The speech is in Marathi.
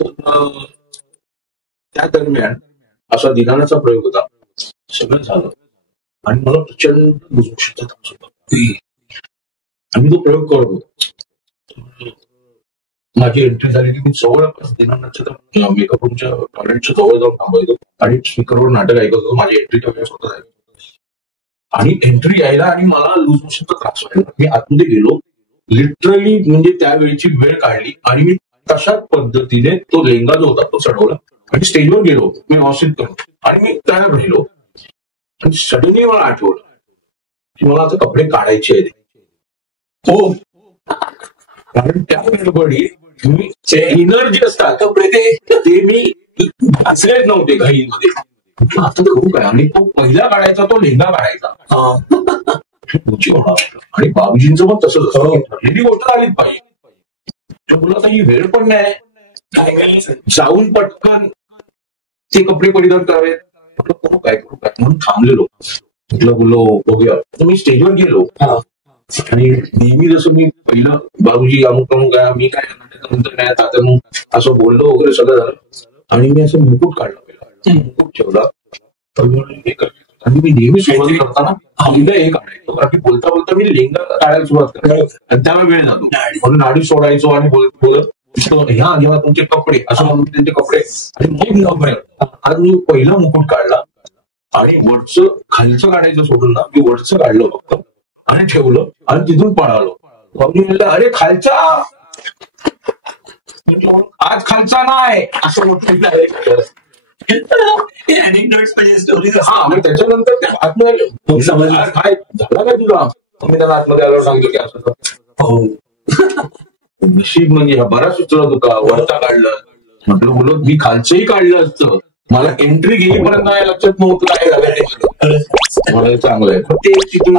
तर त्या दरम्यान असा दिनानाचा प्रयोग होता. सगळं झालं आणि मला प्रचंड लुजमोशनचा त्रास होता. आम्ही तो प्रयोग करत होतो. माझी एंट्री झाली की मी जवळपास दिनानाथच्या मेकअप रूमच्या टॉयलेटच्या जवळ जाऊन थांबायचो आणि स्पीकरवर नाटक ऐकत होतो. माझी एंट्रीच्या वेळेस होता आणि एंट्री यायला आणि मला लूज मोशनचा त्रास व्हायला. मी आतमध्ये गेलो, लिटरली म्हणजे त्यावेळीची वेळ काढली आणि मी तशाच पद्धतीने तो लेंगा जो होता तो चढवला आणि स्टेजवर गेलो मी व्यवस्थित करून आणि मी तयार राहिलो. आणि सडनली मला आठवलं की मला आता कपडे काढायचे आहेत. हो, कारण त्या गडबडीत मी इनर जे असतात कपडे ते मी घासलेच नव्हते घाईमध्ये. आता ते करू काय आणि तो पहिला काढायचा तो लेंगा काढायचा उची होणार. आणि बाबूजींचं पण तसंच ठरलेली गोष्ट आलीच पाहिजे. तर मुलं आता ही वेळ पण नाही जाऊन पटकन ते कपडे परिधान करावेत. म्हटलं करू काय म्हणून थांबलेलो. म्हटलं बोललो बघूया. तर मी स्टेजवर गेलो आणि नेहमी जसं मी पहिलं बाबूजी अमुक अमुक मी काय नाटकानंतर काय आता मग असं बोललो वगैरे सगळं झालं आणि मी असं मुकुट काढला. पहिला मुकुट ठेवला तर आणि मी नेहमी सुरुवात करताना लिंगा हे काढायचो कारण की बोलता बोलता मी लिंगा काढायला सुरुवात करायचो आणि त्यामुळे वेळ जातो म्हणून नाडी सोडायचो आणि बोलत बोलत ह्या जेव्हा तुमचे कपडे असं म्हणून त्यांचे कपडे आणि मग मी आज मी पहिला मुकुट काढला आणि वरचं खालचं काढायचं सोडून ना मी वरचं काढलं फक्त आणि ठेवलं आणि तिथून पळालो. बाबूजी म्हणलं अरे खालचा आज खालचा नाही असं म्हटलं. हा मग त्याच्यानंतर ते आतमध्ये समजलं काय झालं काय तुला. मी त्याला आतमध्ये आल्यावर सांगतो की असं नशीब म्हणजे बराच सुचलं तुका वरचा काढलं. म्हटलं बोलत मी खालचंही काढलं असतं मला एंट्री गेलीपर्यंत लक्षात नव्हतं काय झालं ते. मला चांगलं आहे ते तिथून